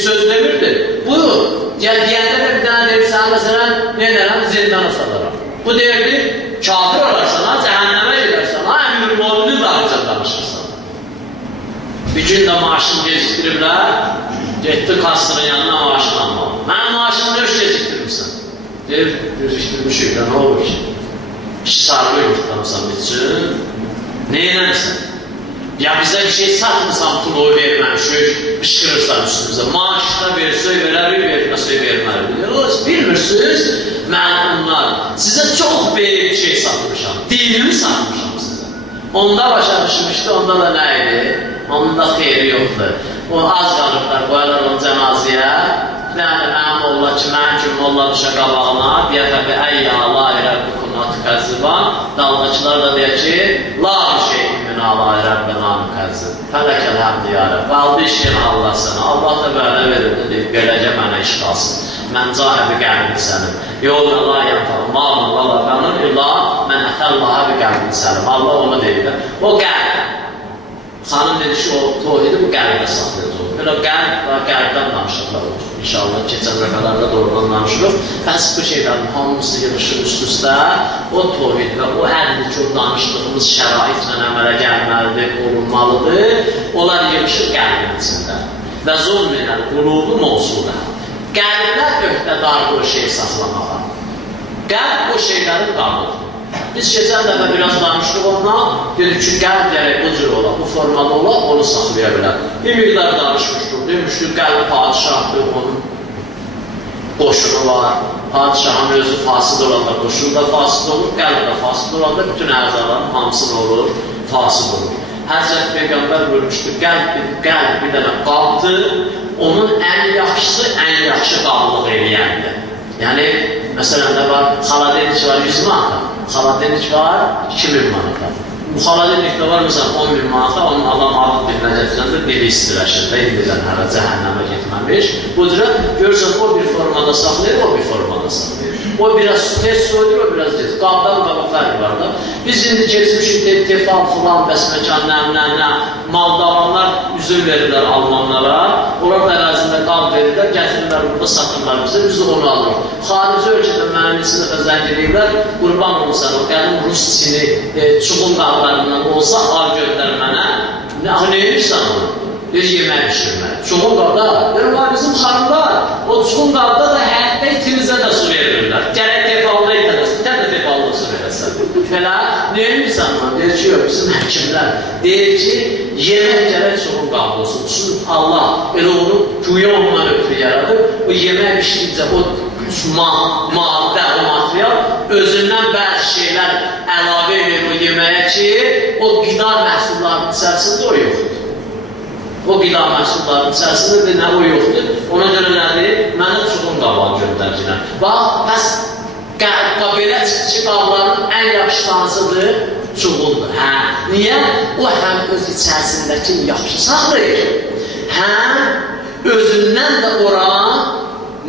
söz demirdi. Buyur, deyəndə də bir dənə deyib, sən məsələn, nə edərəm, zindana salaram. Bu deyirdi, kafir olarsan, cəhənnəmə gedərsən, əmir-i-müminin dalınca danışırsan. Bir gün də maaşını gecikdiriblər, getdi kastırın yanına maaşını almalı. Mənim maaşını nöş gecikdirirsən? Deyir, gecikdirmişik, nə olur ki? İki sarılı yumurtlamışsan üçün, nə eləmişsən? Ya bizə bir şey satmısan, pulu verməmişik, qışqırırsan üstümüzə. Maaşda ver, söy verər, söy verməlidir. Bilmirsiniz, məlumlar, sizə çox böyük bir şey satmışam, dinimi satmışam sizə. Onda başa düşmüşdü, onda da nə idi? Onun da xeyri yoxdur. O az qalıblar, qoyarlar onu cənazəyə. Yəni, mənim molla ki, mənim kimi molla düşə qabağına, deyək ki, əyyə Allah Rəbbikunat qəzziban, dalğaçılar da deyək ki, la şeyin min Allah Rəbbinanı qəzzib. Fələkəl həmdi ya Rəbb. Qaldı iş yenə Allah sənə. Allah da belə verirdi, deyib, beləcə mənə iş qalsın. Mən cahibi qəlbin sənin. Yolun Allah yantar, malın Allah qanır, illa mən ətəllaha bir qəlbin sənin. Allah onu deyir. O qəlb. Xanım dedi ki, o tohidi bu qəlbə saxlayacaq. Belə qəlbdən danışıqlar olur. İnşallah keçən rəqələrdə doğrudan danışılır. Bəs bu şeylərin hamısı yığışır üst-üstə, o tohid və o əlindəki o danışdığımız şəraitlə əmələ gəlməlidir, qorunmalıdır. Onlar yığışır qəlbin içində. Və zulmənəl qulubu mövzuda. Qəlblər öhdədardır o şeyi saxlamağa. Qəlb o şeylərin qalıdır. Biz keçən dəfə biraz danışdıq ondan, dedik ki, qəlb gərək bu cür ola, bu formada ola, onu saxlaya bilər. Bir miqdar danışmışdıq, demişdik, qəlb padişahdır, onun qoşunu var, padişahın özü fasid olanda, qoşunu da fasid olur, qəlb də fasid olanda, bütün ərzaların hamısını olur, fasid olur. Həzrət Peyğəmbər bölmüşdür, qəlb bir dənə qalbdır, onun ən yaxşısı, ən yaxşı qablıq eləyəndir. Yəni, məsələn də var, xaladenik var 100 manata, xaladenik var 2000 manata. Bu xaladenikdə var, məsələn, 10.000 manata, onun Allah adlı bir nəcəfləndə dili istiləşir və indidən hələ cəhənnəmə getməmiş. Bu cürə, görürsən, o bir formada saxlayır, o bir formada saxlayır. O biraz tez soyudur, o biraz tez. Qabdan qaba fərq var da. Biz indi keçmişik, tefal filan, bəsməkan, nə, maldavanlar üzül verirlər Almanlara. Onlar da ərazində qab verirlər, gətirirlər burada satırlar bizə, biz də onu alırıq. Xarici ölkədə mənim için də zəng edirlər, qurban olsan, o qədim Rus Çini çuğun qablarından olsa, al göndər mənə. Ne edirsən onu? Bir yemək pişirmək. Çuğun qabda, var bizim xanımlar, o çuğun qabda da həyətdə itimizə də su verirlər. Gərək tefalda itəməsin, bir də tefalda su verəsən. Belə, ne edirsən lan? Deyir ki, yox, bizim həkimlər deyir ki, yemək gərək çoxun qablı olsun. Çünki Allah elə onu güya ondan ötürü yaradır. O yemək pişirdikcə o maddə, o material özündən bəzi şeylər əlavə edir o yeməyə ki, o qida məhsullarının içərisində o yoxdur. O qida məhsullarının içərisində nə o yoxdur. Ona görə nədir? Mənə çoxun qabağı göndərcilər. Bax, bəs belə çıxıcı qabların ən yaxşı tansıdır, çuğundur. Niyə? O həm öz içərisindəki yaxşı saxlayır, həm özündən də ora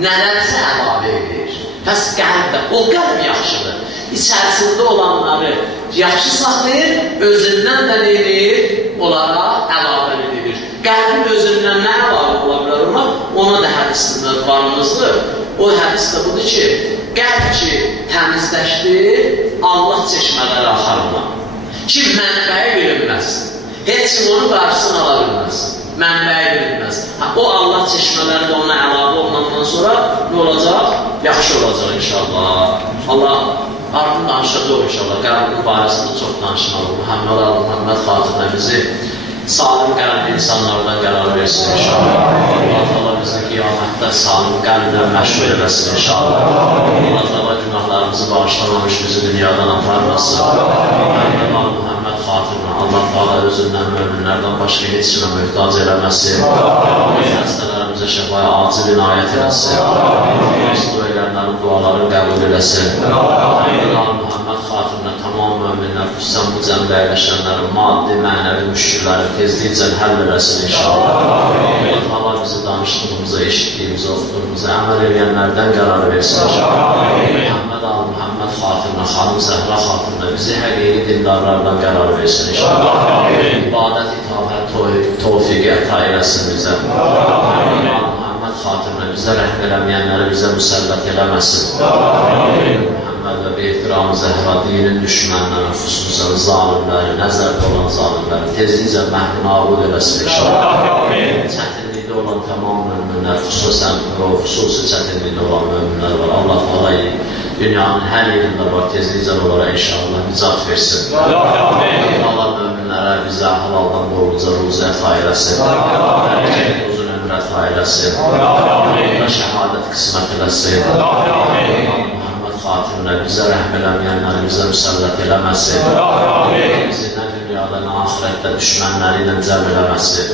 nələrsə əlavə edir. Bəs qəlb də, o qəlb yaxşıdır. İçərisində olanları yaxşı saxlayır, özündən də neyir? Onlara əlavə edilir. Qəlbin özündən nə əlavə ola bilər ona? Ona da hədisində varımızdır. O hədis də budur ki, qəlb ki təmizləşdi, Allah çeşmələri axarına. Kim mənbəyi bilinməz, heç kim onun qarşısını ala bilməz, mənbəyi bilinməz. O Allah çeşmələri də ona əlavə olmandan sonra nə olacaq? Yaxşı olacaq inşallah. Allah ardın danışacaq inşallah. Qəlbin barəsində çox danışmalı. Muhammed xatirinə bizi salim qəlbli insanlardan qərar versin inşallah. Allah bizi qiyamətdə salim qəlblə məşğul eləsin inşallah. Allah günahlarımızı bağışlamamış bizi dünyadan aparmasın. Muhammed xatirinə Allah Teala özündən möminlərdən başqa heç kimə möhtac eləməsin. Xəstələrimizə şəfaya acil inayət eləsin. Məşğul edənlərin dualarını qəbul eləsin. Muhammed xatirinə tamam möminlər, xüsusən bu cəmdə əyləşənlərin maddi, mənəvi müşkülləri tezlikcə həll eləsin inşallah. Allah bizi danışdığımıza, eşitdiyimizə, oxuduğumuza əməl edənlərdən qərar versin inşallah. Muhammed xatirinə, xanım Zəhra xatirinə bizi həqiqi dindarlardan qərar versin inşallah. İbadət, itaət, tövfiqi əta eləsin bizə. Muhammed xatirinə bizə rəhm eləməyənləri bizə müsəllət eləməsin. Və bir ehtiram-ı Zəhra dinin düşmənləri, xüsusən zalimləri, nəzərdə olan zalimləri tezliklə məhvini ağul eləsin inşallah. Çətinlikdə olan tamam möminlər, xüsusən xüsusi çətinlikdə olan möminlər var. Allah Teala dünyanın hər yerində var, tezliklə onlara inşallah nicat versin. Allah möminlərə bizə halaldan boyunca ruzət ayırasın, uzun ömrət ayırasın, şəhadət qismət eləsin. Xatirinə bizə rəhm eləməyənləri bizə müsəllət eləməsin. Bizi nə dünyada, nə ahirətdə düşmənləri ilə cəm eləməsin.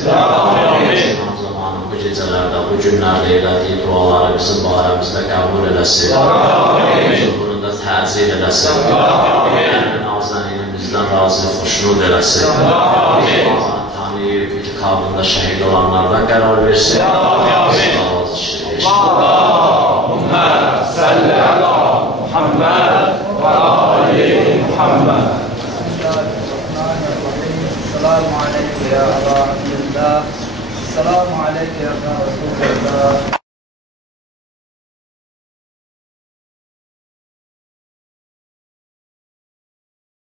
Zamanın bu gecələrdə, bu günlərdə elədiyi duaları bizim barəmizdə qəbul eləsin. Zuhurunda təzil eləsin. Nazənin bizdən razı, xoşnud eləsin. Tanıyıb, itikabında şəhid olanlardan qərar versin. Allahümme salli ala Muhammed ve Ali Muhammed. Selamun aleyke ya Allah'ın. Selamun aleyke ya Resulullah.